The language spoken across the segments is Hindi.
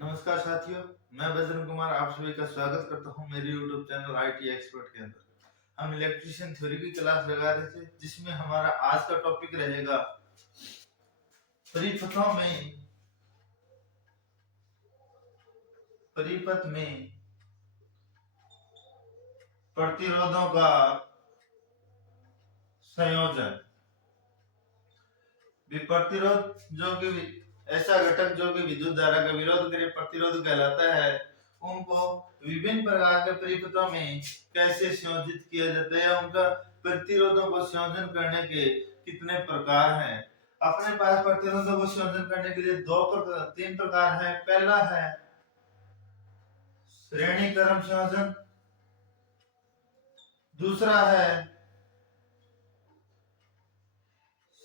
नमस्कार साथियों, मैं बजरंग कुमार आप सभी का स्वागत करता हूं मेरे YouTube चैनल IT एक्सपर्ट के अंदर। हम इलेक्ट्रिशियन थ्योरी की क्लास लगा रहे थे, जिसमें हमारा आज का टॉपिक रहेगा परिपथ में प्रतिरोधों का संयोजन। प्रतिरोध जो कि ऐसा घटक जो कि विद्युत धारा का विरोध करे प्रतिरोध कहलाता है। उनको विभिन्न प्रकार के परिपथों में कैसे संयोजित किया जाता है, उनका प्रतिरोधों को संयोजन करने के कितने प्रकार हैं। अपने पास प्रतिरोधों को संयोजन करने के लिए तीन प्रकार है। पहला है श्रेणी क्रम संयोजन, दूसरा है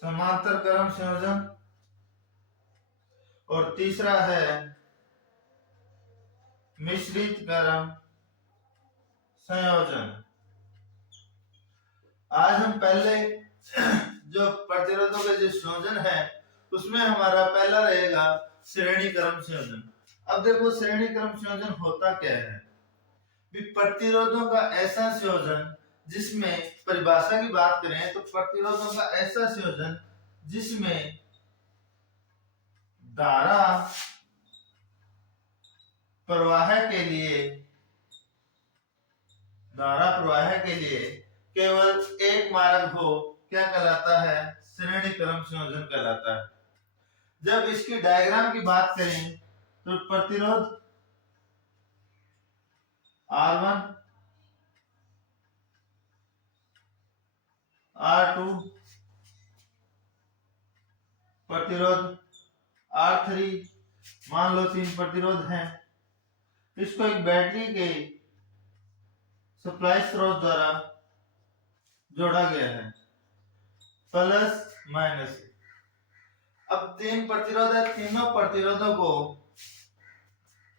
समांतर क्रम संयोजन और तीसरा है मिश्रित क्रम संयोजन। आज हम पहले जो प्रतिरोधों के जो संयोजन है उसमें हमारा पहला रहेगा श्रेणी क्रम संयोजन। अब देखो श्रेणी क्रम संयोजन होता क्या है। प्रतिरोधों का ऐसा संयोजन जिसमें परिभाषा की बात करें तो प्रतिरोधों का ऐसा संयोजन जिसमें धारा प्रवाह के लिए केवल एक मार्ग हो, क्या कहलाता है? श्रेणी क्रम संयोजन कहलाता है। जब इसकी डायग्राम की बात करें तो प्रतिरोध R1 R2 प्रतिरोध R3, मान लो 3 प्रतिरोध हैं। इसको एक बैटरी के सप्लाई स्रोत द्वारा जोड़ा गया है, प्लस माइनस। अब 3 प्रतिरोध है, तीनों प्रतिरोधों को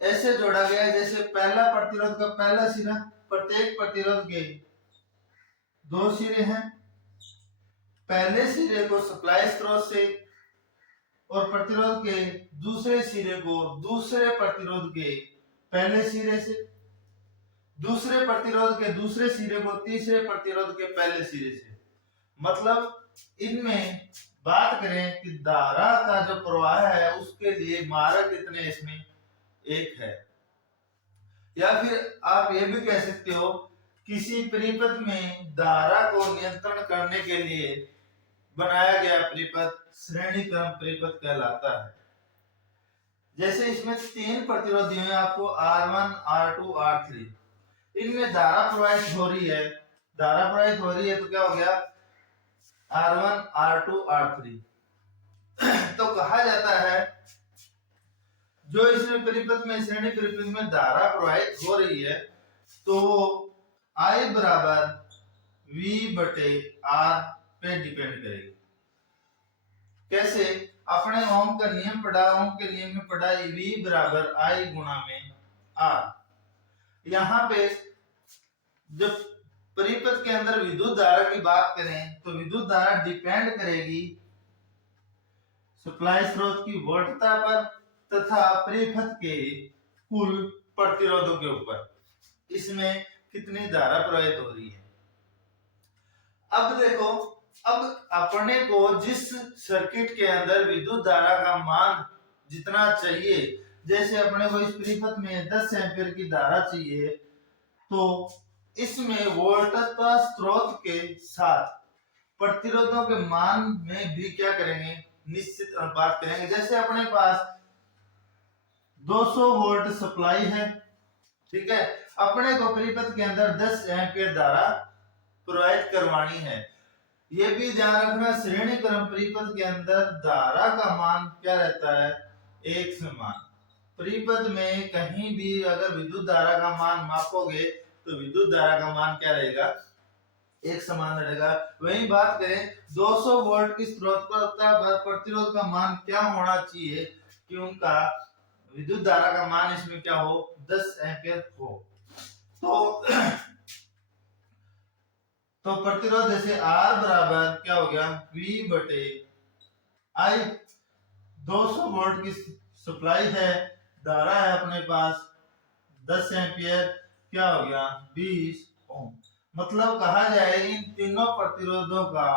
ऐसे जोड़ा गया है जैसे पहला प्रतिरोध का पहला सिरा, प्रत्येक प्रतिरोध के 2 सिरे हैं। पहले सिरे को सप्लाई स्रोत से और प्रतिरोध के दूसरे सिरे को दूसरे प्रतिरोध के पहले सिरे से, दूसरे प्रतिरोध के दूसरे सिरे को तीसरे प्रतिरोध के पहले सिरे से। मतलब इनमें बात करें कि धारा का जो प्रवाह है उसके लिए मार्ग कितने इसमें एक है। या फिर आप ये भी कह सकते हो किसी परिपथ में धारा को नियंत्रण करने के लिए बनाया गया परिपथ श्रेणी क्रम परिपथ कहलाता है। जैसे इसमें 3 प्रतिरोध दिए हैं आपको, R1 R2 R3। इनमें धारा प्रवाहित हो रही है, तो क्या हो गया? R1 R2 R3। तो कहा जाता है जो इसमें परिपथ में श्रेणी परिपथ में धारा प्रवाहित हो रही है तो वो I बराबर V बटे R पे डिपेंड करेगी। कैसे? अपने ओम का नियम पढ़ा, ओम के नियम में पढ़ा V बराबर I गुणा में R। यहाँ पे जब परिपथ के अंदर विद्युत धारा की बात करें तो विद्युत धारा डिपेंड करेगी सप्लाई स्रोत की वोल्टता पर तथा परिपथ के कुल प्रतिरोधों के ऊपर, इसमें कितनी धारा प्रवाहित हो रही है। अब देखो, अब अपने को जिस सर्किट के अंदर विद्युत धारा का मान जितना चाहिए, जैसे अपने को इस परिपथ में 10 एम्पीयर की धारा चाहिए, तो इसमें वोल्टता स्रोत के साथ प्रतिरोधों के मान में भी क्या करेंगे? निश्चित बात करेंगे। जैसे अपने पास 200 वोल्ट सप्लाई है, ठीक है, अपने को परिपथ के अंदर 10 एम्पीयर धारा प्रवाहित करवानी है। ये भी ध्यान रखना, श्रेणी क्रम परिपथ के अंदर धारा का मान क्या रहता है? एक समान। परिपथ में कहीं भी अगर विद्युत धारा का मान मापोगे तो विद्युत धारा का मान क्या रहेगा? एक समान रहेगा। वही बात करें 200 वोल्ट की स्रोत पर प्रतिरोध का मान क्या होना चाहिए कि उनका विद्युत धारा का मान इसमें क्या हो? 10 एम्पीयर हो। तो प्रतिरोध जैसे R बराबर क्या हो गया? V बटे I। 200 वोल्ट की सप्लाई है, धारा है अपने पास 10 एम्पियर, क्या हो गया 20 ओम। मतलब कहा जाए इन तीनों प्रतिरोधों का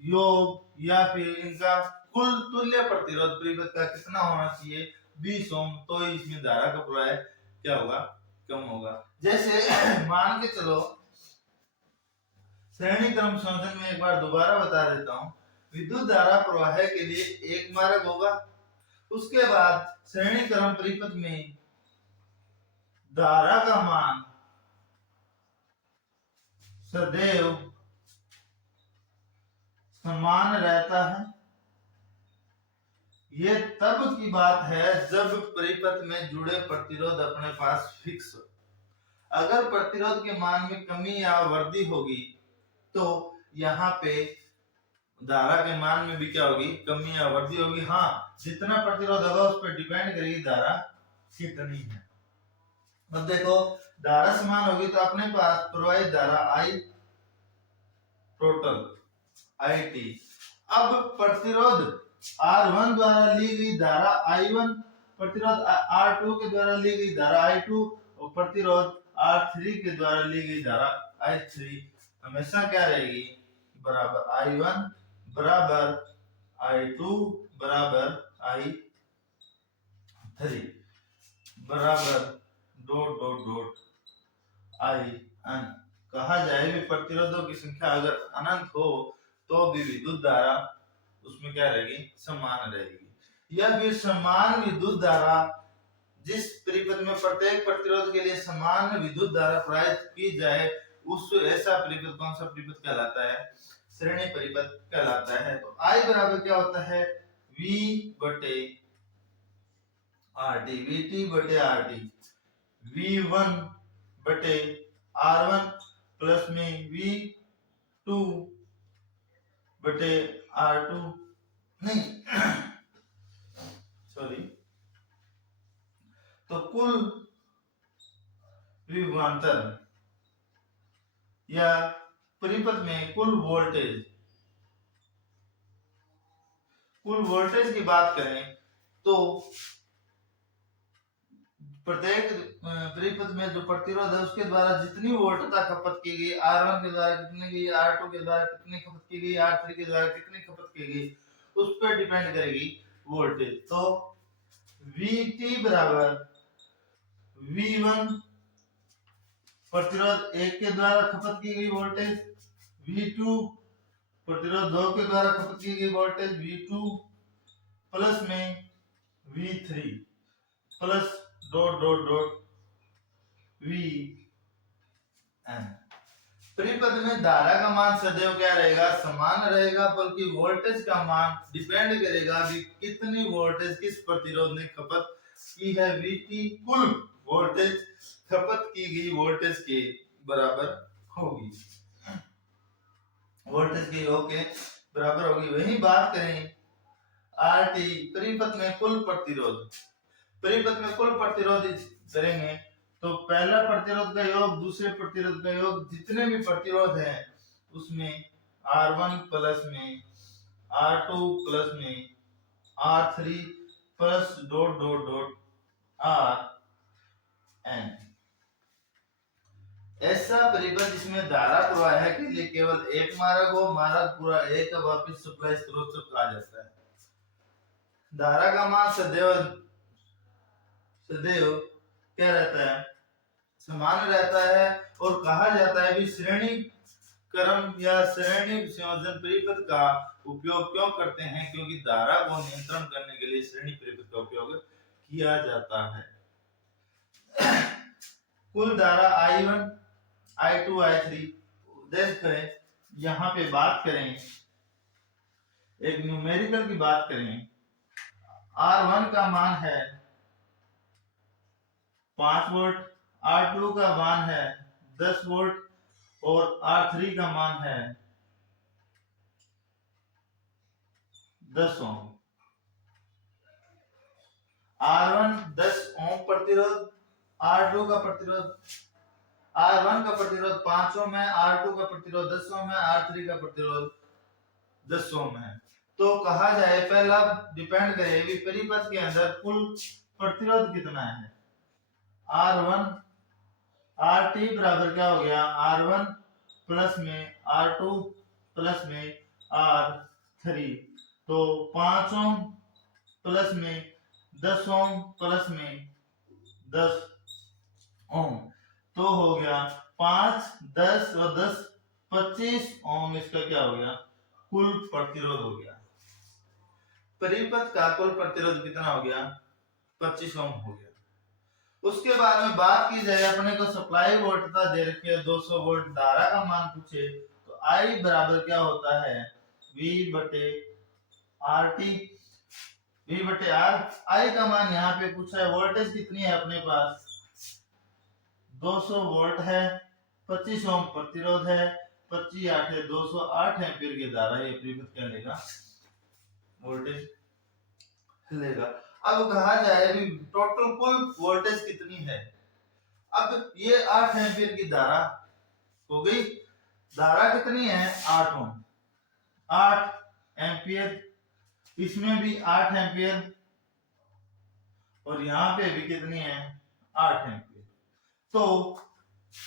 योग या फिर इनका कुल तुल्य प्रतिरोध परिपथ का कितना होना चाहिए 20 ओम, तो इसमें धारा का प्रवाह क्या होगा कम होगा। जैसे मान के चलो श्रेणी क्रम संयोजन में एक बार दोबारा बता देता हूं, विद्युत धारा प्रवाह के लिए एक मार्ग होगा, उसके बाद श्रेणी क्रम परिपथ में धारा का मान सदैव समान रहता है। ये तब की बात है जब परिपथ में जुड़े प्रतिरोध अपने पास फिक्स हो। अगर प्रतिरोध के मान में कमी या वृद्धि होगी तो यहाँ पे धारा के मान में भी क्या होगी कमी या वृद्धि होगी। हाँ, जितना प्रतिरोध होगा उस पर डिपेंड करेगी धारा कितनी है। अब देखो धारा समान होगी तो अपने पास प्रवाहित धारा आई टोटल IT। अब प्रतिरोध R1 द्वारा ली गई धारा I1, प्रतिरोध R2 के द्वारा ली गई धारा I2 और प्रतिरोध R3 के द्वारा ली गई धारा I3 हमेशा क्या रहेगी बराबर I1 बराबर I2 बराबर I3 बराबर डॉट डॉट डॉट IN। कहा जाए भी प्रतिरोधों की संख्या अगर अनंत हो तो भी विद्युत धारा उसमें क्या रहेगी समान रहेगी। या फिर समान विद्युत धारा जिस परिपथ में प्रत्येक प्रतिरोध के लिए समान विद्युत धारा प्रवाहित की जाए उस ऐसा परिपथ कौन सा परिपथ कहलाता है श्रेणी परिपथ कहलाता है। तो I बराबर क्या होता है V बटे RT, VT बटे RT, V1 बटे R1 प्लस में V2 बटे R2 नहीं सॉरी, तो कुल विभवांतर या परिपथ में कुल वोल्टेज की बात करें तो प्रत्येक परिपथ में जो प्रतिरोध है उसके द्वारा जितनी वोल्टता खपत की गई R1 के द्वारा कितनी गई, R2 के द्वारा कितनी खपत की गई, R3 के द्वारा कितनी खपत की गई उस पर डिपेंड करेगी वोल्टेज। तो VT बराबर V1 प्रतिरोध 1 के द्वारा खपत की गई वोल्टेज, V2 प्रतिरोध 2 के द्वारा खपत की गई वोल्टेज V2 प्लस में V3 plus dot dot dot VN। परिपथ में धारा का मान सदैव क्या रहेगा समान रहेगा, बल्कि वोल्टेज का मान डिपेंड करेगा कि कितनी वोल्टेज किस प्रतिरोध ने खपत की है। VT कुल वोल्टेज खपत की गई वोल्टेज के बराबर होगी, वोल्टेज के योग के बराबर होगी। वही बात करें RT परिपथ में कुल प्रतिरोध, परिपथ में कुल प्रतिरोध करेंगे तो पहला प्रतिरोध का योग दूसरे प्रतिरोध का योग, जितने भी प्रतिरोध हैं उसमें R1 प्लस में R2 प्लस में R3 plus dot dot dot RN। ऐसा परिपथ जिसमें धारा प्रवाह के लिए केवल एक मार्ग हो, मार्ग पूरा एक वापस सप्लाई स्रोत से कहा जाता है। धारा का मान सदैव क्या रहता है समान रहता है। और कहा जाता है भी श्रेणी क्रम या श्रेणी संयोजन परिपथ का उपयोग क्यों करते हैं, क्योंकि धारा को नियंत्रण करने के लिए श्रेणी परिपथ का उपयोग किया जाता है। कुल धारा I1 I2 I3 देख करें, यहाँ पे बात करें एक न्यूमेरिकल की बात करें, R1 का मान है 5 वोल्ट, R2 का मान है 10 वोल्ट और R3 का मान है 10 ओम। R1 10 ओम प्रतिरोध, R2 का प्रतिरोध R1 का प्रतिरोध 5 ओम है, R2 का प्रतिरोध 10 ओम है, R3 का प्रतिरोध 10 ओम है। तो कहा जाए पहला डिपेंड करेगी परिपथ के अंदर कुल प्रतिरोध कितना है R1, RT बराबर क्या हो गया R1 प्लस में R2 प्लस में R3, तो 5 ओम प्लस में 10 ओम प्लस में 10 ओम, तो हो गया 5, 10 और 10 25 ओम। इसका क्या हो गया कुल प्रतिरोध हो गया। परिपथ का कुल प्रतिरोध कितना हो गया 25 ओम हो गया। उसके बाद में बात की जाए, अपने को सप्लाई वोल्टता दे रखी है 200 वोल्ट, धारा का मान पूछे तो I बराबर क्या होता है V बटे RT, V बटे R। I का मान यहाँ पे पूछा है, वोल्टेज कितनी है अपने पास 200 वोल्ट है, 25 ओम प्रतिरोध है, 25 8 है 208 एम्पीयर की धारा ये परिपथ क्या लेगा वोल्टेज लेगा। अब कहा जाए भी टोटल कुल वोल्टेज कितनी है। अब ये 8 एम्पीयर की धारा हो गई, धारा कितनी है 8 ओम, 8 एम्पीयर, इसमें भी 8 एम्पीयर और यहाँ पे भी कितनी है 8 एम्पीयर। तो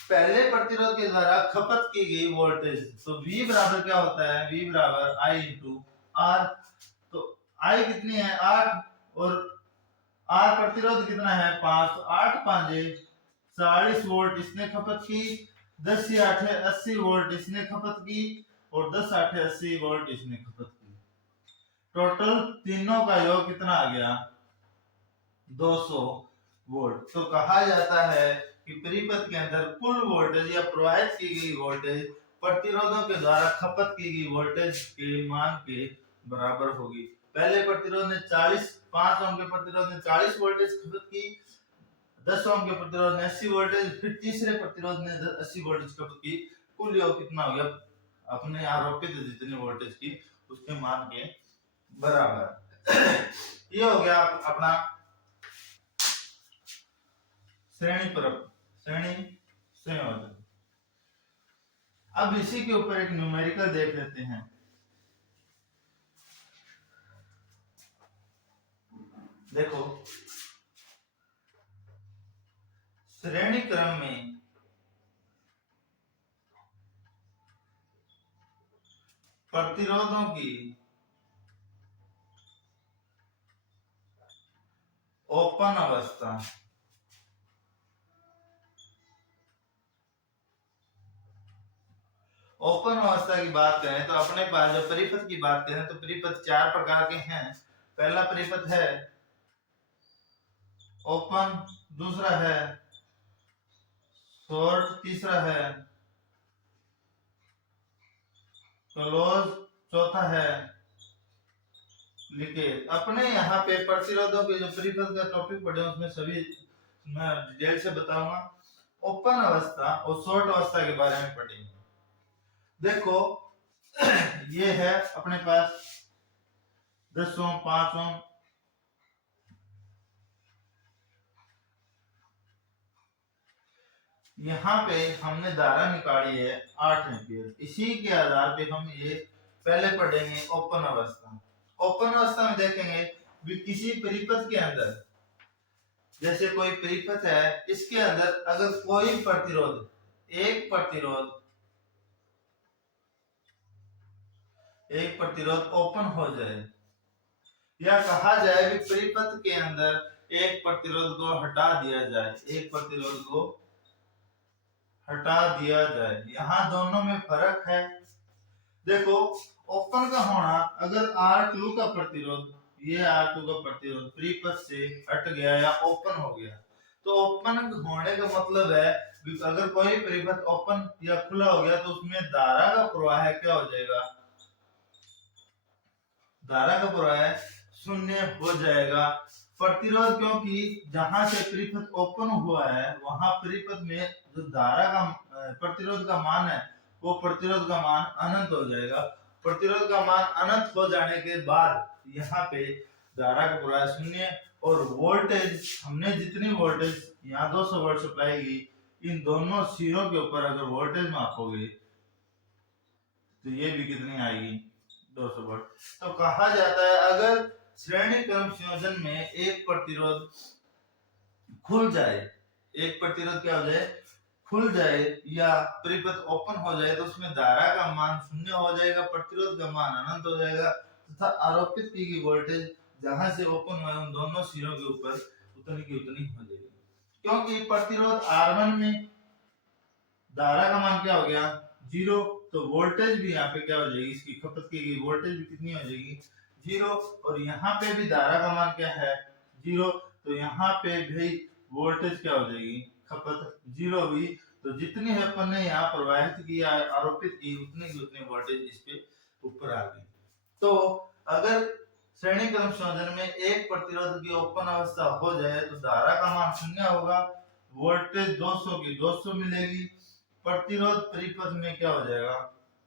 पहले प्रतिरोध के द्वारा खपत की गई वोल्टेज, तो V बराबर क्या होता है V बराबर I इंटू R। तो I कितनी है 8 और R प्रतिरोध कितना है 5, तो 8 5 40 वोल्ट इसने खपत की, 10 से 8 है 80 वोल्ट इसने खपत की और 10 8 है 80 वोल्ट इसने खपत की। टोटल तीनों का योग कितना आ गया 200 वोल्ट। तो कहा जाता है कि परिपथ के अंदर कुल वोल्टेज या प्रवाहित की गई वोल्टेज प्रतिरोधों के द्वारा खपत की गई वोल्टेज के मान के बराबर होगी। पहले प्रतिरोध ने 5 ओम के प्रतिरोध ने 40 वोल्टेज खपत की, 10 ओम के प्रतिरोध ने 80 वोल्टेज, फिर तीसरे प्रतिरोध ने 80 वोल्टेज खपत की। कुल योग कितना हो गया अपने आरोपित जितनी वोल्टेज की उसके मान के बराबर। ये हो गया अपना श्रेणी संयोजन। अब इसी के ऊपर एक न्यूमेरिकल देख लेते हैं। देखो श्रेणी क्रम में प्रतिरोधों की ओपन अवस्था, ओपन अवस्था की बात करें तो अपने पास जब परिपथ की बात करें तो परिपथ 4 प्रकार के हैं। पहला परिपथ है ओपन, दूसरा है शॉर्ट, तीसरा है क्लोज, चौथा है लीकेज। अपने यहाँ पे प्रतिरोधों के जो परिपथ का टॉपिक पढ़े उसमें सभी मैं डिटेल से बताऊंगा। ओपन अवस्था और शॉर्ट अवस्था के बारे में पढ़ेंगे। देखो ये है अपने पास 10 ओम, 5 ओम, यहाँ पे हमने धारा निकाली है 8 एम्पीयर। इसी के आधार पे हम ये पहले पढ़ेंगे ओपन अवस्था। ओपन अवस्था में देखेंगे भी किसी परिपथ के अंदर, जैसे कोई परिपथ है इसके अंदर अगर कोई प्रतिरोध एक प्रतिरोध ओपन हो जाए, या कहा जाए भी परिपथ के अंदर एक प्रतिरोध को हटा दिया जाए, एक प्रतिरोध को हटा दिया जाए, यहाँ दोनों में फर्क है। देखो ओपन का होना, अगर R2 का प्रतिरोध, ये R2 का प्रतिरोध परिपथ से हट गया या ओपन हो गया, तो ओपन होने का मतलब है अगर कोई परिपथ ओपन या खुला हो गया तो उसमें धारा का प्रवाह क्या हो जाएगा, धारा का प्रवाह शून्य हो जाएगा। प्रतिरोध, क्योंकि जहां से परिपथ ओपन हुआ है वहां परिपथ में जो धारा का प्रतिरोध का मान है वो प्रतिरोध का मान अनंत हो जाएगा। प्रतिरोध का मान अनंत हो जाने के बाद यहाँ पे धारा का प्रवाह शून्य, और वोल्टेज हमने जितनी वोल्टेज यहाँ 200 वोल्ट सप्लाई की, इन दोनों सिरों के ऊपर अगर वोल्टेज मापोगे तो ये भी कितनी आएगी 200 वोल्ट। तो कहा जाता है अगर श्रेणी क्रम संयोजन में एक प्रतिरोध खुल जाए, एक प्रतिरोध क्या हो जाए, खुल जाए या परिपथ ओपन हो जाए तो उसमें धारा का मान शून्य हो जाएगा, प्रतिरोध का मान अनंत हो जाएगा तथा आरोपित की गई वोल्टेज जहां से ओपन हुआ उन दोनों सिरों के ऊपर उतनी की उतनी हो जाएगी। क्योंकि प्रतिरोध R1 में धारा का मान क्या हो गया 0, तो वोल्टेज भी यहाँ पे क्या हो जाएगी, इसकी खपत की गई वोल्टेज भी कितनी हो जाएगी 0, और यहाँ पे भी धारा का मान क्या है 0, तो यहाँ पे भी वोल्टेज क्या हो जाएगी खपत 0 हुई, तो जितनी है अपन ने यहाँ प्रवाहित किया आरोपित की उतनी की उतनी वोल्टेज इस पे ऊपर आ गई। तो अगर श्रेणी क्रम संयोजन में एक प्रतिरोध की ओपन अवस्था हो जाए तो धारा का मान शून्य होगा, वोल्टेज 200 की 200 मिलेगी, प्रतिरोध परिपथ में क्या हो जाएगा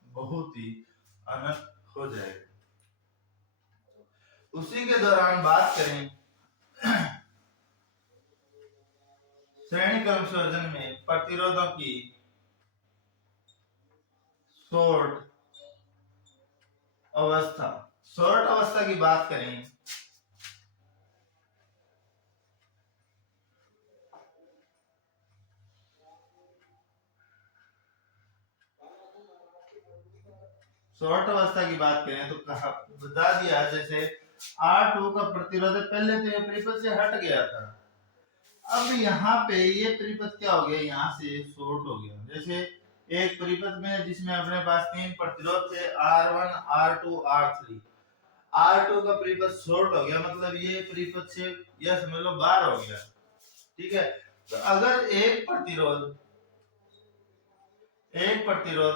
बहुत ही अनंत हो जाएगा। उसी के दौरान बात करें श्रेणी क्रम संयोजन में प्रतिरोधों की शॉर्ट अवस्था, शॉर्ट अवस्था की बात करें शॉर्ट अवस्था की बात करें तो कहा बता दिया जैसे R2 का प्रतिरोध पहले तो ये परिपथ से हट गया था, अब यहाँ पे ये परिपथ क्या हो गया यहाँ से शॉर्ट हो गया। जैसे एक परिपथ में जिसमें अपने पास 3 प्रतिरोध थे R1 R2 R3, R2 का परिपथ शॉर्ट हो गया मतलब ये परिपथ से यह समझ लो बाहर हो गया, ठीक है। तो अगर एक प्रतिरोध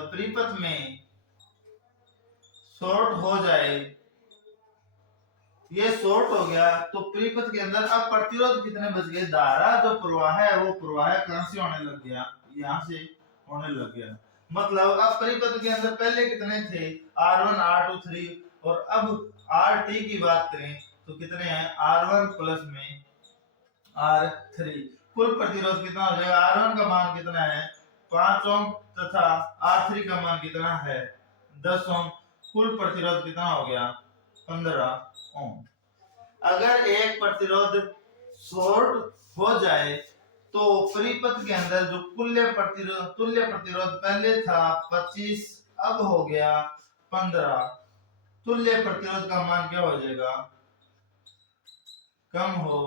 परिपथ में शॉर्ट हो जाए, ये शॉर्ट हो गया तो परिपथ के अंदर अब प्रतिरोध कितने बच गए, धारा जो प्रवाह है वो प्रवाह कहां से होने लग गया, यहां से होने लग गया। मतलब अब परिपथ के अंदर पहले कितने थे R1 R2 3, और अब RT की बात करें तो कितने हैं R1 प्लस में R3, कुल प्रतिरोध कितना हो जाएगा, R1 का मान कितना है 5 ओम तथा R3 का मान कितना है 10 ओम, कुल प्रतिरोध कितना हो गया 15 ओम। अगर एक प्रतिरोध शॉर्ट हो जाए तो परिपथ के अंदर जो तुल्य प्रतिरोध पहले था 25 अब हो गया 15, तुल्य प्रतिरोध का मान क्या हो जाएगा कम हो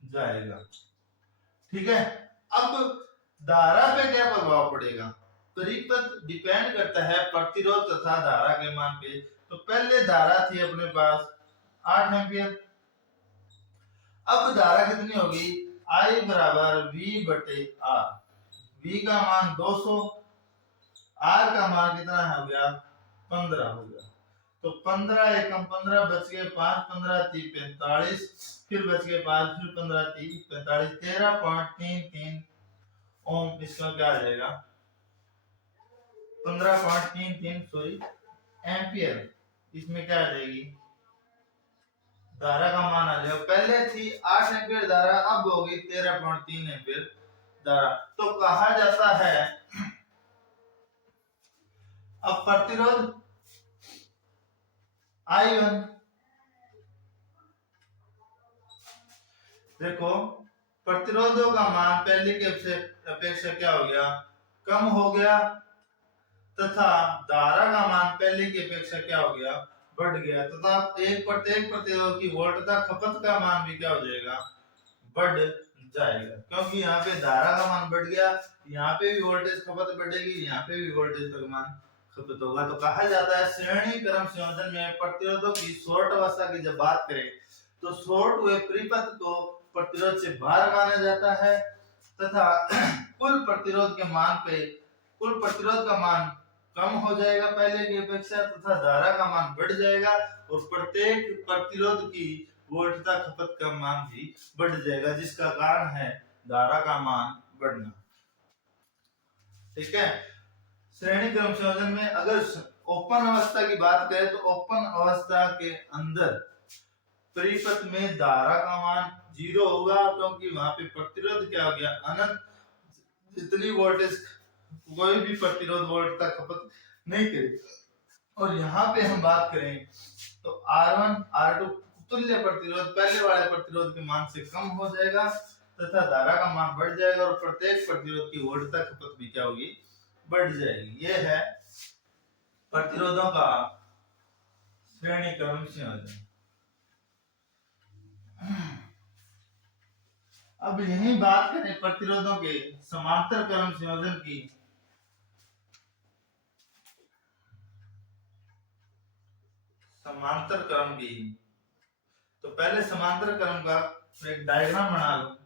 जाएगा, ठीक है। अब धारा पे क्या प्रभाव पड़ेगा, परिपथ डिपेंड करता है प्रतिरोध तथा धारा के मान पे। तो पहले धारा थी अपने पास 8 एम्पियर, अब धारा कितनी होगी I बराबर V बटे R, V का मान 200, R का मान कितना हो गया 15 हो गया, तो 15 एकम 15 बच गए 5 15 3 45, फिर बच गए 5 फिर 15 3 45, 13.33 ओम, इसका क्या आ जाएगा 15.33 सॉरी एम्पियर, इसमें क्या आ जाएगी धारा का मान आ जाएगा, पहले थी 8 एम्पियर धारा अब हो गई 13.3 एम्पियर धारा। तो कहा जाता है अब प्रतिरोध I1, देखो प्रतिरोधों का मान पहले के अपेक्षा क्या हो गया कम हो गया तथा धारा का मान पहले की अपेक्षा क्या हो गया बढ़ गया, तथा प्रत्येक प्रतिरोध की वोल्टता खपत का मान भी क्या हो जाएगा बढ़ जाएगा, क्योंकि यहाँ पे धारा का मान बढ़ गया, यहाँ पे भी वोल्टेज खपत बढ़ेगी, यहाँ पे भी वोल्टेज का मान खपत होगा। तो कहा जाता है श्रेणी क्रम संयोजन में प्रतिरोधों की शॉर्ट अवस्था की जब बात करें तो शॉर्ट हुए परिपथ को प्रतिरोध से बाहर माना जाता है तथा कुल प्रतिरोध के मान पे कुल प्रतिरोध का मान कम हो जाएगा पहले की अपेक्षा तथा धारा का मान बढ़ जाएगा, और प्रत्येक प्रतिरोध की वोल्टता खपत का मान भी बढ़ जाएगा, जिसका कारण है धारा का मान बढ़ना, ठीक है। श्रेणी क्रम संयोजन में अगर ओपन अवस्था की बात करें तो ओपन अवस्था के अंदर परिपथ में धारा का मान 0 होगा, क्योंकि वहां पे प्रतिरोध क्या हो गया अनंत, जितनी वोल्टेज कोई भी प्रतिरोध वोल्टता खपत नहीं करेगा। और यहाँ पे हम बात करें तो R1 R2 तुल्य प्रतिरोध पहले वाले प्रतिरोध के मान से कम हो जाएगा तथा धारा का मान बढ़ जाएगा और प्रत्येक प्रतिरोध की वोल्टता खपत भी क्या होगी, बढ़ जाएगी। यह है प्रतिरोधों का श्रेणी क्रम संयोजन। अब यही बात करें प्रतिरोधों के समांतर क्रम संयोजन की, समांतर क्रम की, तो पहले समांतर क्रम का एक डायग्राम बना लो।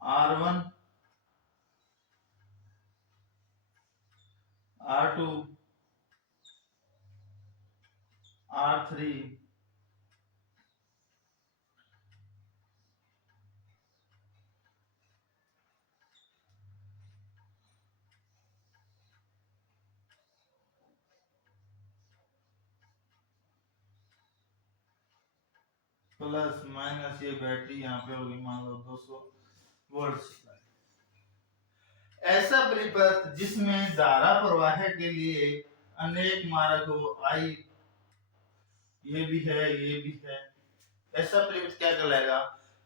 R1 R2 R3 plus minus, ये बैटरी यहाँ पे होगी मान लो 200 वोल्ट सप्लाई। ऐसा परिपथ जिसमें धारा प्रवाह के लिए अनेक मार्ग हो, आई ये भी है ये भी है, ऐसा परिपथ क्या कहलाएगा,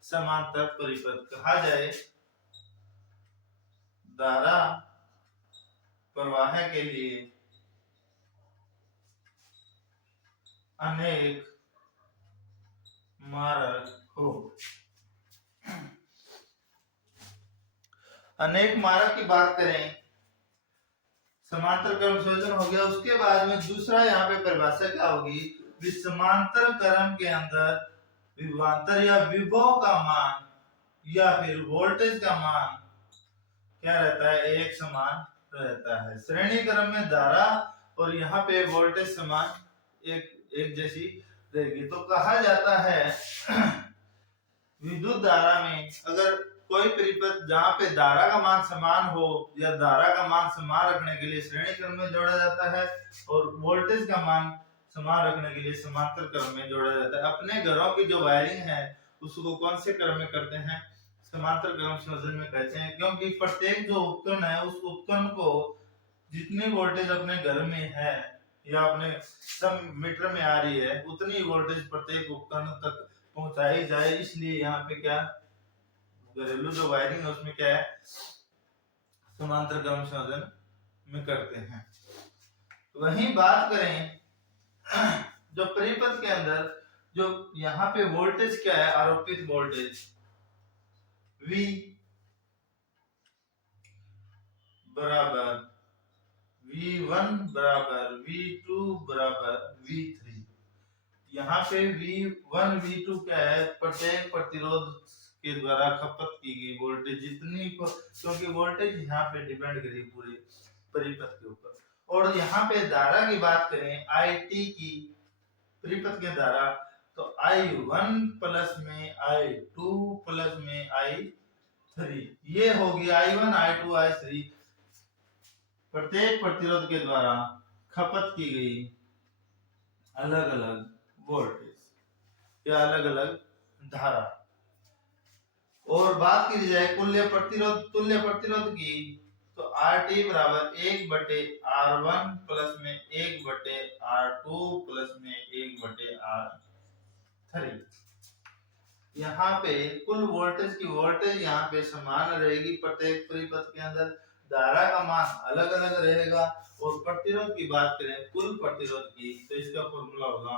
समांतर परिपथ कहा जाए। धारा प्रवाह के लिए अनेक मार्ग हो। अनेक मार्ग की बात करें, समांतर क्रम संयोजन हो गया। उसके बाद में दूसरा यहाँ पे परिभाषा क्या होगी, समांतर क्रम के अंदर विभवांतर या विभव का मान या फिर वोल्टेज का मान क्या रहता है, एक समान रहता है। श्रेणी क्रम में धारा और यहाँ पे वोल्टेज समान एक जैसी रहेगी। तो कहा जाता है विद्युत धारा में अगर कोई परिपथ जहाँ पे धारा का मान समान हो या धारा का मान समान रखने के लिए श्रेणी क्रम में जोड़ा जाता है और वोल्टेज का मान समान रखने के लिए समांतर क्रम में जोड़ा जाता है। अपने घरों की जो वायरिंग है उसको कौन से क्रम में करते हैं, समांतर क्रम संयोजन में कहते हैं, क्योंकि प्रत्येक जो उपकरण है उस उपकरण को जितनी वोल्टेज अपने घर में है या अपने सब मीटर में आ रही है उतनी वोल्टेज प्रत्येक उपकरण तक पहुंचाई जाए। इसलिए यहाँ पे क्या घरेलू जो वायरिंग है उसमें क्या है, समांतर क्रम संयोजन में करते हैं। वहीं बात करें जो परिपथ के अंदर जो यहाँ पे वोल्टेज क्या है, आरोपित वोल्टेज V बराबर V1 बराबर V2 बराबर V3। यहाँ पे V1 V2 क्या है, प्रत्येक प्रतिरोध के द्वारा खपत की गई वोल्टेज जितनी, क्योंकि वोल्टेज यहाँ पे डिपेंड करेगी पूरे परिपथ के ऊपर। और यहाँ पे धारा की बात करें IT की, परिपथ के धारा, तो I1 प्लस में I2 प्लस में I3, ये होगी I1 I2 I3 प्रत्येक प्रतिरोध के द्वारा खपत की गई अलग अलग वोल्टेज या अलग अलग धारा। और बात की जाए तुल्य प्रतिरोध की, तो RT बराबर 1/R1 प्लस में 1/R2 प्लस में 1/R3। यहाँ पे कुल वोल्टेज की वोल्टेज यहाँ पे समान रहेगी प्रत्येक परिपथ के अंदर, धारा का मान अलग अलग रहेगा। और प्रतिरोध की बात करें कुल प्रतिरोध की, तो इसका फॉर्मूला होगा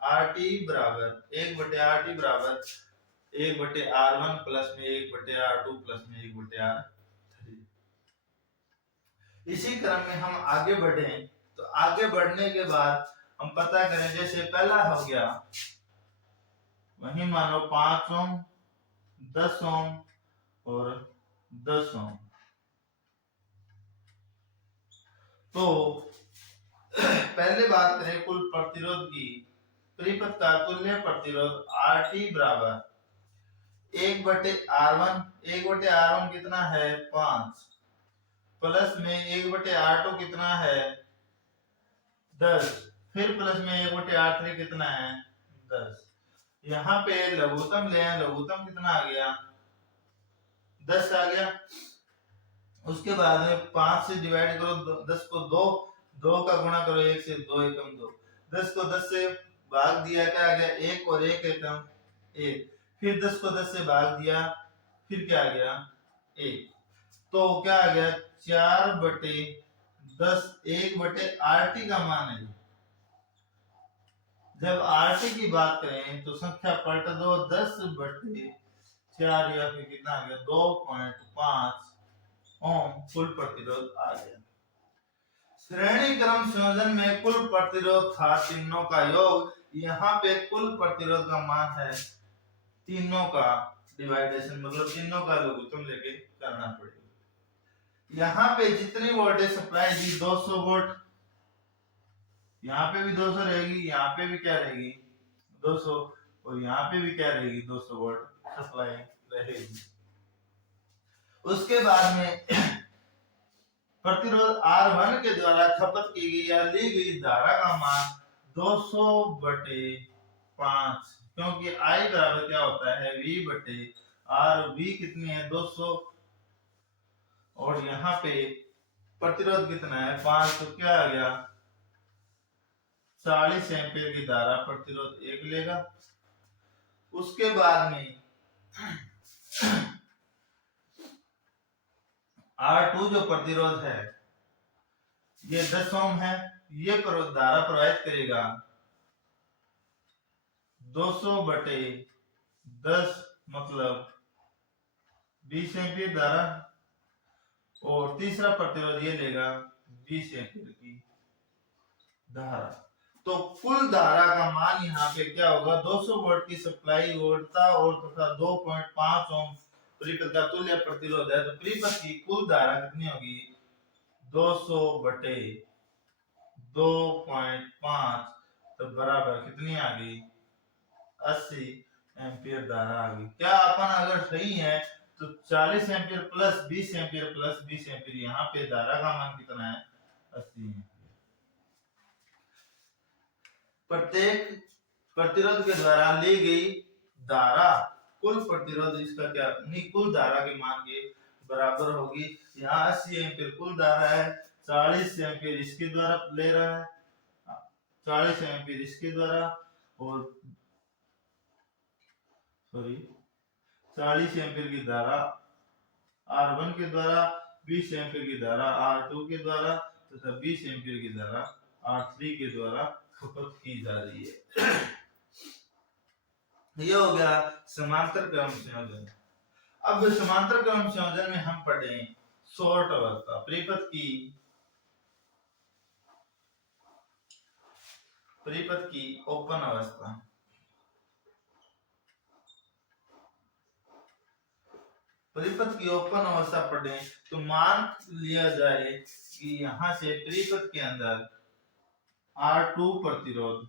RT बराबर 1/RT बराबर 1/R1 प्लस में 1/R2 प्लस में 1/R3। इसी क्रम में हम आगे बढ़े, तो आगे बढ़ने के बाद हम पता करें, जैसे पहला हो गया वही मानो 5 ओम 10 ओम और 10 ओम। तो पहले बात करें कुल प्रतिरोध की, परिपथ का तुल्य प्रतिरोध RT बराबर 1/R1, 1/R1 कितना है 5, प्लस में 1/R2 कितना है 10, फिर प्लस में 1/R3 कितना है 10। यहाँ पे लघुत्तम ले, लघुत्तम कितना आ गया 10 आ गया। उसके बाद में 5 से डिवाइड करो, 10 को 2 का गुणा करो 1 से, 2 एकम 2, 10 को 10 से भाग दिया, क्या आ गया 1 और 1 एकम 1। फिर 10 को 10 से भाग दिया, फिर क्या आ गया 1। तो क्या आ गया 4/10, 1/RT का मान है। जब RT की बात करें तो संख्या पलट दो, 10/4 या फिर कितना आ गया 2.5 ओम कुल प्रतिरोध आ गया। श्रेणी क्रम संयोजन में कुल प्रतिरोध था तीनों का योग। यहाँ पे कुल प्रतिरोध का मान है तीनों का डिवाइडेशन, मतलब तीनों का लघुत्तम लेके करना पड़ेगा। यहाँ पे जितनी वोल्टेज सप्लाई दी 200 वोल्ट, यहाँ पे भी 200 रहेगी, यहाँ पे भी क्या रहेगी 200, और यहाँ पे भी क्या रहेगी 200 वोल्ट सप्लाई रहेगी। उसके बाद में प्रतिरोध R1 के द्वारा खपत की गई या ली गई धारा का मान 200/5, क्योंकि I बराबर क्या होता है V/R। V कितनी है 200, और यहाँ पे प्रतिरोध कितना है 5, तो क्या आ गया 40 एम्पीयर की धारा प्रतिरोध 1 लेगा। उसके बाद में R2 जो प्रतिरोध है ये 10 ओम है, ये धारा प्रवाहित करेगा 200/10 मतलब 20 एम्पीयर धारा, और तीसरा प्रतिरोध ये लेगा 20 एम्पीयर की धारा। तो कुल धारा का मान यहाँ पे क्या होगा 200 वोल्ट की सप्लाई वोल्टता और तथा 2.5 ओम परिपथ का तुल्य प्रतिरोध है, तो परिपथ की कुल धारा कितनी होगी 200/2.5, तो बराबर कितनी आ गई 80 एम्पीयर धारा आ गई। क्या अपन अगर सही है तो 40 ampere plus 20 ampere plus 20 ampere, यहाँ पे धारा का मान कितना है 80 एम्पीयर। प्रत्येक प्रतिरोध के द्वारा ली गई धारा कुल प्रतिरोध इसका क्या नहीं कुल धारा के मान के बराबर होगी। यहाँ 80 एम्पीयर कुल धारा है, 40 एम्पीयर इसके द्वारा ले रहा है, 40 एम्पीयर इसके द्वारा, और 40 एम्पीयर की धारा R1 के द्वारा, 20 एम्पीयर की धारा R2 के द्वारा तथा 20 एम्पीयर की धारा R3 के द्वारा खपत की जा रही है। ये हो गया समांतर क्रम संयोजन। अब समांतर क्रम संयोजन में हम पढ़े शॉर्ट अवस्था, परिपथ की ओपन अवस्था। परिपथ की ओपन अवस्था पढ़े तो मान लिया जाए कि यहां से परिपथ के अंदर R2 प्रतिरोध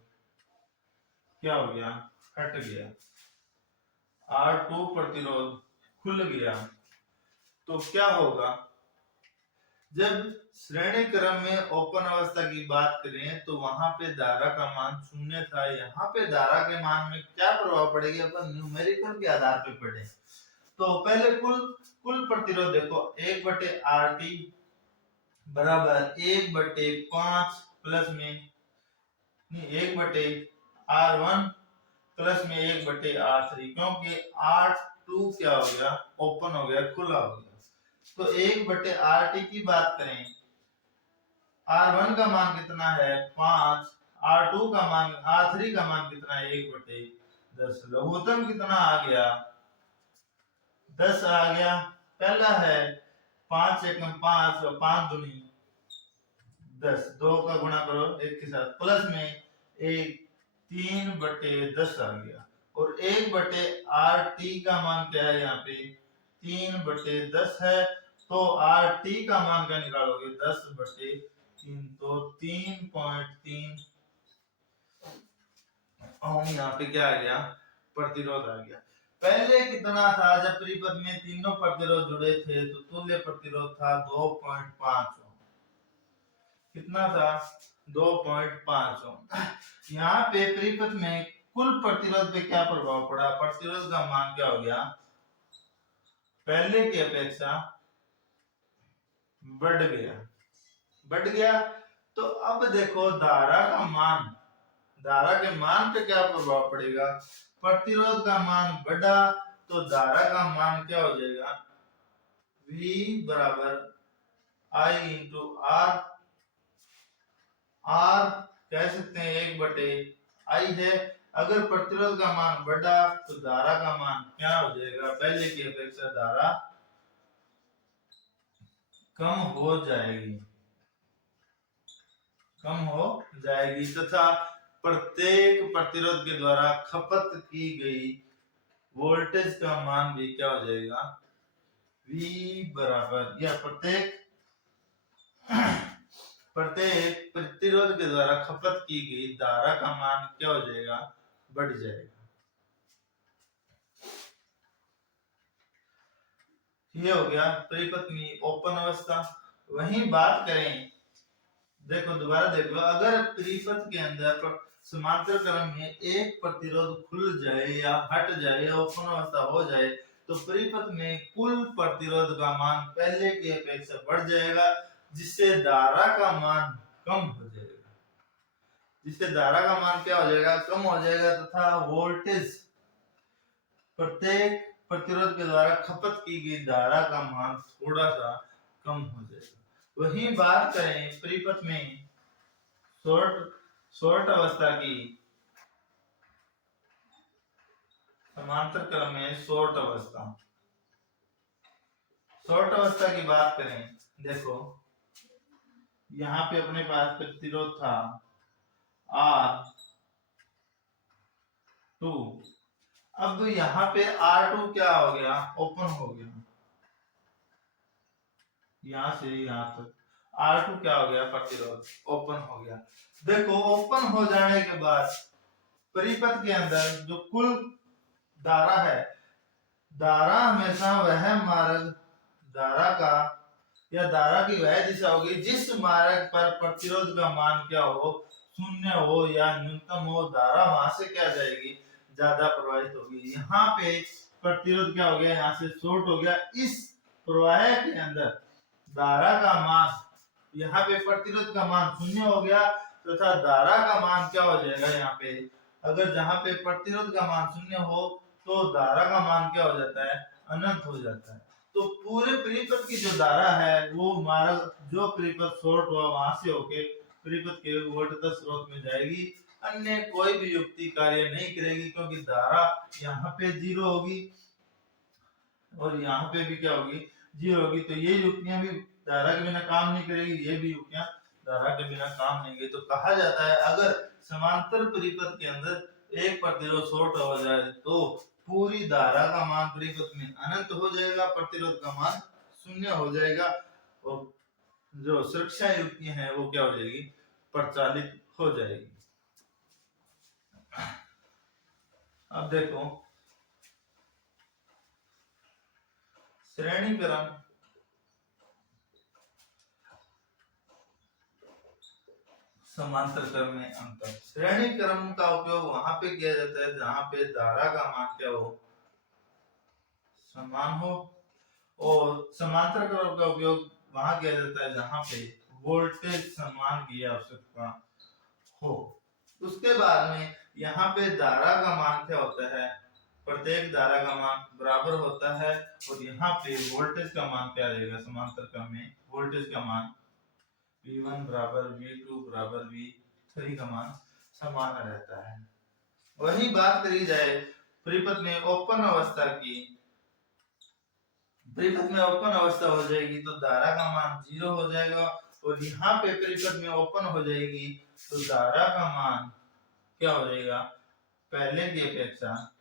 क्या हो गया हट गया, R2 प्रतिरोध खुल गया, तो क्या होगा जब श्रेणी क्रम में ओपन अवस्था की बात करें तो वहां पे धारा का मान 0 था। यहाँ पे धारा के मान में क्या प्रभाव पड़ेगी अपन न्यूमेरिकल के आधार पे पढ़े। तो पहले कुल प्रतिरोध देखो 1/RT बराबर 1/5 प्लस में 1/R1 प्लस में 1/R3, क्योंकि R2 क्या हो गया ओपन हो गया खुला हो गया। तो 1/RT की बात करें, R1 का मान कितना है 5, R2 का मान R3 का मान कितना है 1/10, लघुत्तम कितना आ गया 10 आ गया। पहला है 5 एकम 5 और 5 दूनी 10, 2 का गुणा करो 1 के साथ, प्लस में 1 3/10 आ गया, और 1/RT का मान क्या है यहाँ पे 3/10 है। तो RT का मान क्या निकालोगे 10/3, तो 3.3 ओम यहाँ पे क्या आ गया प्रतिरोध आ गया। पहले कितना था जब परिपथ में तीनों प्रतिरोध जुड़े थे तो तुल्य प्रतिरोध था 2.5 ओम, कितना था 2.5 ओम। यहाँ पे परिपथ में कुल प्रतिरोध पे क्या प्रभाव पड़ा, प्रतिरोध का मान क्या हो गया पहले की अपेक्षा बढ़ गया। तो अब देखो धारा का मान धारा के मान पे क्या प्रभाव पड़ेगा? प्रतिरोध का मान बढ़ा तो धारा का मान क्या हो जाएगा? V बराबर I इंटू R। R कह सकते हैं 1/I है। अगर प्रतिरोध का मान बढ़ा तो धारा का मान क्या हो जाएगा? पहले की अपेक्षा धारा कम हो जाएगी, कम हो जाएगी तथा प्रत्येक प्रतिरोध के द्वारा खपत की गई वोल्टेज का मान भी क्या हो जाएगा? V बराबर या प्रत्येक प्रतिरोध के द्वारा खपत की गई धारा का मान क्या हो जाएगा? बढ़ जाएगा। ये हो गया परिपथ में ओपन अवस्था। वहीं बात करें, देखो दोबारा देख लो, अगर परिपथ के अंदर समांतर क्रम में एक प्रतिरोध खुल जाए या हट जाए या ओपन अवस्था हो जाए तो परिपथ में कुल प्रतिरोध का मान पहले की अपेक्षा बढ़ जाएगा, जिससे धारा का मान कम हो जाएगा, जिससे धारा का मान क्या हो जाएगा? कम हो जाएगा तथा वोल्टेज प्रत्येक प्रतिरोध के द्वारा खपत की गई धारा का मान थोड़ा सा कम हो जाएगा। वहीं बात करें परिपथ में शॉर्ट अवस्था की, समांतर क्रम में शॉर्ट अवस्था की बात करें, देखो यहाँ पे अपने पास प्रतिरोध था R2। अब यहाँ पे R2 क्या हो गया? ओपन हो गया। यहां से यहां तक R2 क्या हो गया? प्रतिरोध ओपन हो गया। देखो ओपन हो जाने के बाद परिपथ के अंदर जो कुल धारा है, धारा हमेशा वह मार्ग धारा का या धारा की वह दिशा होगी जिस मार्ग पर प्रतिरोध का मान क्या हो? शून्य हो या न्यूनतम हो। धारा वहां से क्या जाएगी? ज्यादा प्रवाहित होगी। यहाँ पे प्रतिरोध क्या हो गया? यहाँ से शॉर्ट हो गया। इस प्रवाह के अंदर धारा का मान, यहाँ पे प्रतिरोध का मान शून्य हो गया तथा धारा का मान क्या हो जाएगा? यहाँ पे अगर जहाँ पे प्रतिरोध का मान शून्य हो तो धारा का मान क्या हो जाता है? अनंत हो जाता है। तो पूरे परिपथ की जो धारा है वो मार्ग जो परिपथ शॉर्ट हुआ वहां से होके परिपथ के वोल्टता स्रोत में जाएगी, अन्य कोई भी युक्ति कार्य नहीं करेगी, क्योंकि धारा यहाँ पे 0 होगी और यहाँ पे भी क्या होगी? 0 होगी। तो ये युक्तियां भी धारा के बिना काम नहीं करेगी, ये भी युक्तियां धारा के बिना काम नहीं करेगी। तो कहा जाता है अगर समांतर परिपथ के अंदर एक प्रतिरोध शॉर्ट हो जाए तो पूरी धारा का मान परिपथ में अनंत हो जाएगा, प्रतिरोध का मान शून्य हो जाएगा और जो सुरक्षा युक्तियां हैं वो क्या हो जाएगी? प्रचालित हो जाएगी। अब देखो श्रेणी क्रम समांतर क्रम में अंतर। श्रेणी क्रम का उपयोग वहां पे किया जाता है जहां पे धारा का मान क्या हो? समान हो, और समांतर क्रम का उपयोग वहां किया जाता है जहां पे वोल्टेज समान की आवश्यकता हो। उसके बाद में यहाँ पे धारा का मान क्या होता है? प्रत्येक धारा का मान बराबर होता है और यहाँ पे वोल्टेज का मान क्या रहेगा? समांतर क्रम में वोल्टेज का मान V1 बराबर V2 बराबर V3 का मान समान रहता है। वही बात करी जाए परिपथ में ओपन अवस्था की, परिपथ में ओपन अवस्था हो जाएगी तो धारा का मान 0 हो जाएगा और यहाँ पे परिपथ में ओपन हो जाएगी तो धारा का मान क्या हो जाएगा? पहले की अपेक्षा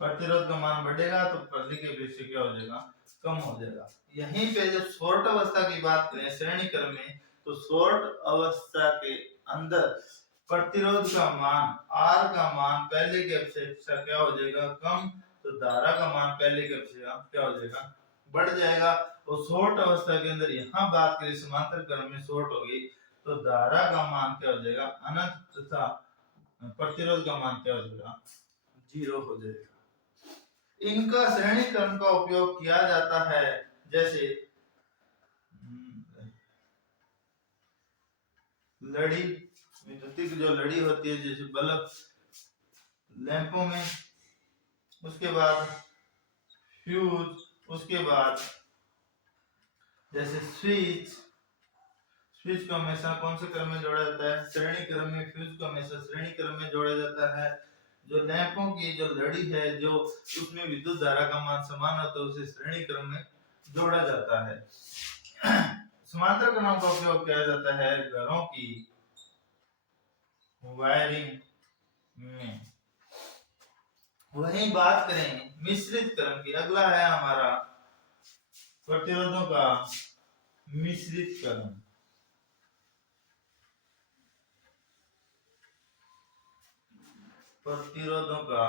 प्रतिरोध का मान बढ़ेगा तो पहले की अपेक्षा क्या हो जाएगा? कम हो जाएगा। यहीं पे जब शॉर्ट अवस्था की बात करें श्रेणी क्रम में, तो शॉर्ट अवस्था के अंदर प्रतिरोध का मान R का मान पहले की अपेक्षा क्या हो जाएगा? कम, तो धारा का मान पहले की अपेक्षा क्या हो जाएगा? बढ़ जाएगा। और शॉर्ट अवस्था के अंदर यहाँ बात करें समांतर क्रम में शॉर्ट होगी तो धारा का मान क्या हो जाएगा? अनंत तथा प्रतिरोध का मान क्या हो जाएगा? 0 हो जाएगा। इनका श्रेणी क्रम का उपयोग किया जाता है जैसे लड़ी, विद्युतिक जो लड़ी होती है जैसे बल्ब लैंपों में, उसके बाद फ्यूज, उसके बाद जैसे स्विच, स्विच को हमेशा कौन से क्रम में जोड़ा जाता है? श्रेणी क्रम में। फ्यूज को हमेशा श्रेणी क्रम में जोड़ा जाता है। जो लैंपों की जो लड़ी है, जो उसमें विद्युत धारा का मान समान होता है, उसे श्रेणी क्रम में जोड़ा जाता है। समांतर क्रम का उपयोग किया जाता है घरों की वायरिंग में। वहीं बात करें मिश्रित क्रम की, अगला है हमारा प्रतिरोधों का मिश्रित क्रम। प्रतिरोधों का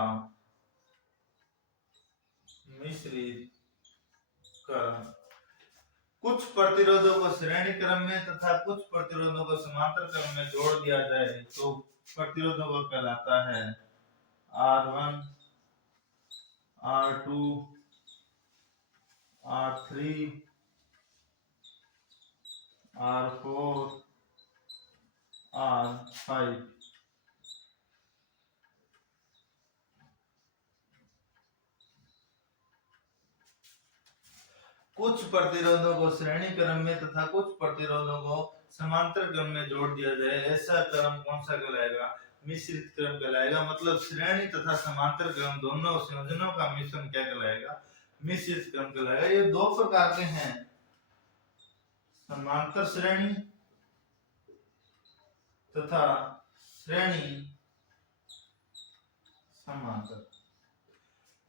मिश्रित क्रम। कुछ प्रतिरोधों को श्रेणी क्रम में तथा कुछ प्रतिरोधों को समांतर क्रम में जोड़ दिया जाए तो प्रतिरोधों को कहलाता है R1, R2, R3, R4, R5। कुछ प्रतिरोधों को श्रेणी क्रम में तथा कुछ प्रतिरोधों को समांतर क्रम में जोड़ दिया जाए, ऐसा क्रम कौन सा कहलाएगा? मिश्रित क्रम कहलाएगा। मतलब श्रेणी तथा समांतर क्रम दोनों संयोजनों का मिश्रण क्या कहलाएगा? मिश्रित क्रम कहलाएगा। ये दो प्रकार के हैं, समांतर श्रेणी तथा श्रेणी समांतर,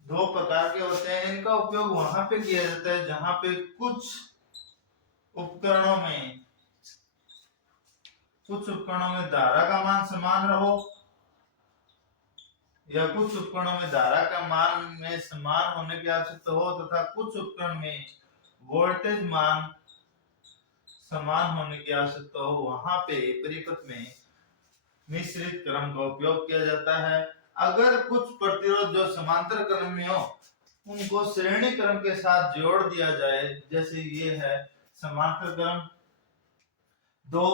दो प्रकार के होते हैं। इनका उपयोग वहां पे किया जाता है जहां पे कुछ उपकरणों में धारा का मान समान रहो, या कुछ उपकरणों में धारा का मान में समान होने की आवश्यकता हो, तथा कुछ उपकरण में वोल्टेज मान समान होने की आवश्यकता हो, वहां पे परिपथ में मिश्रित क्रम का उपयोग किया जाता है। अगर कुछ प्रतिरोध जो समांतर क्रम में हो, उनको श्रेणी क्रम के साथ जोड़ दिया जाए, जैसे ये है समांतर क्रम, दो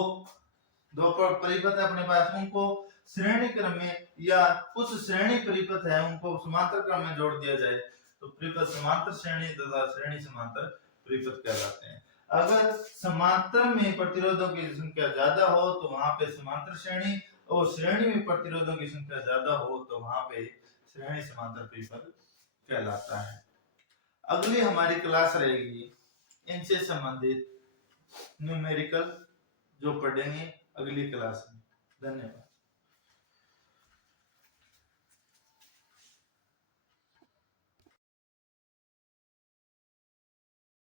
परिपथ है अपने पास, उनको श्रेणी क्रम में या कुछ श्रेणी परिपथ है उनको समांतर क्रम में जोड़ दिया जाए तो परिपथ समांतर श्रेणी तथा श्रेणी समांतर परिपथ कहलाते हैं। अगर समांतर में प्रतिरोधों की संख्या ज्यादा हो तो वहां पे समांतर श्रेणी, और श्रेणी में प्रतिरोधों की संख्या ज्यादा हो तो वहां पे श्रेणी समांतर परिपथ कहलाता है। अगली हमारी क्लास रहेगी इनसे संबंधित न्यूमेरिकल, जो पढ़ेंगे अगली क्लास में। धन्यवाद।